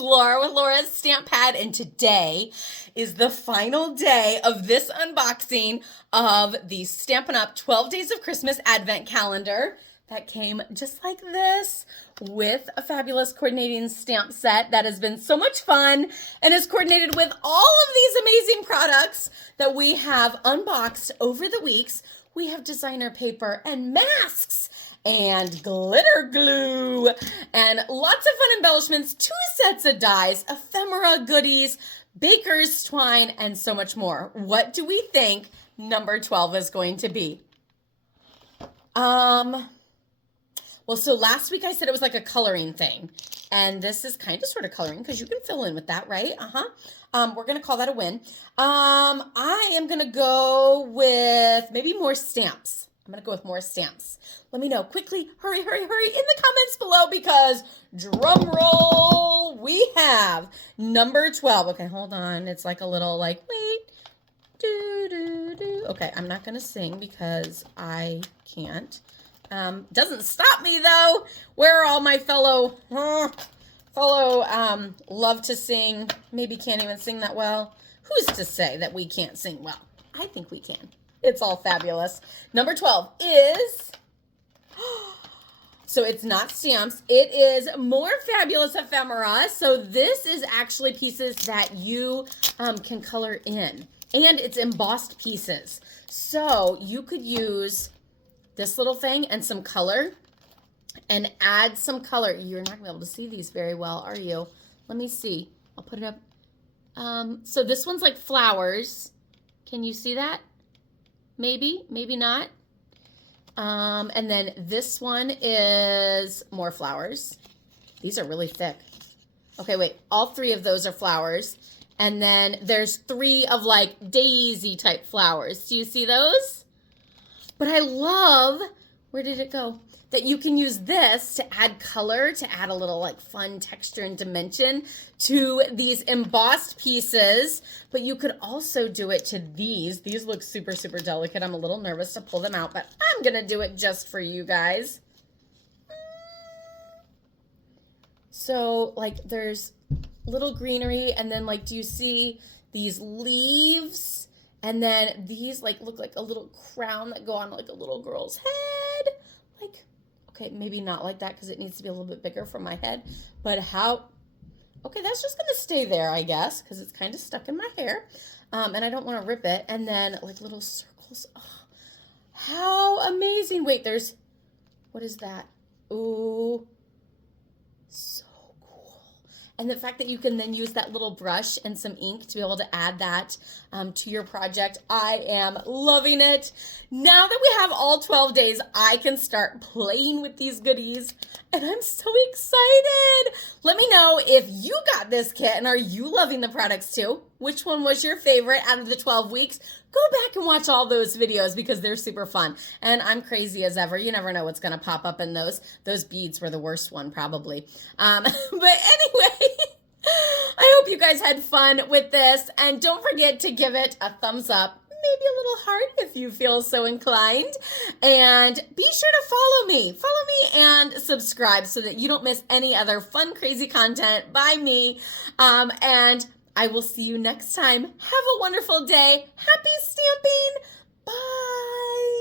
Laura with Laura's StampPad, and today is the final day of this unboxing of the Stampin' Up! 12 Days of Christmas Advent Calendar that came just like this with a fabulous coordinating stamp set that has been so much fun and is coordinated with all of these amazing products that we have unboxed over the weeks. We have designer paper and masks and glitter glue and lots of fun embellishments, 2 sets of dies, ephemera goodies, baker's twine, and so much more. What do we think number 12 is going to be? Well, so last week I said it was like a coloring thing, and this is kind of sort of coloring because you can fill in with that, right? We're going to call that a win. I am going to go with maybe more stamps. I'm going to go with more stamps. Let me know quickly. Hurry, hurry, hurry in the comments below because drum roll, we have number 12. Okay, hold on. It's like a little like, wait. Okay, I'm not going to sing because I can't. Doesn't stop me though. Where are all my fellow love to sing, maybe can't even sing that well? Who's to say that we can't sing well? I think we can. It's all fabulous. Number 12 is, so it's not stamps. It is more fabulous ephemera. So this is actually pieces that you can color in. And it's embossed pieces. So you could use this little thing and some color and add some color. You're not going to be able to see these very well, are you? Let me see. I'll put it up. So this one's like flowers. Can you see that? Maybe, maybe not. And then this one is more flowers. These are really thick. Okay, wait. All 3 of those are flowers. And then there's 3 of like daisy type flowers. Do you see those? But I love, where did it go? That you can use this to add color, to add a little like fun texture and dimension to these embossed pieces. But you could also do it to these. These look super, super delicate. I'm a little nervous to pull them out, but I'm going to do it just for you guys. So like there's little greenery, and then like, do you see these leaves? And then these like look like a little crown that go on like a little girl's head. Like, okay, maybe not like that because it needs to be a little bit bigger for my head. But how, okay, that's just gonna stay there, I guess, because it's kind of stuck in my hair. And I don't want to rip it. And then like little circles. Oh, how amazing. Wait, there's, what is that? Ooh, so and the fact that you can then use that little brush and some ink to be able to add that to your project, I am loving it. Now that we have all 12 days, I can start playing with these goodies, and I'm so excited. Let me know if you got this kit, and are you loving the products too? Which one was your favorite out of the 12 weeks? Go back and watch all those videos because they're super fun. And I'm crazy as ever. You never know what's going to pop up in those. Those beads were the worst one probably. But anyway, I hope you guys had fun with this. And don't forget to give it a thumbs up. Maybe a little heart if you feel so inclined. And be sure to follow me. Follow me and subscribe so that you don't miss any other fun, crazy content by me. And I will see you next time. Have a wonderful day. Happy stamping. Bye.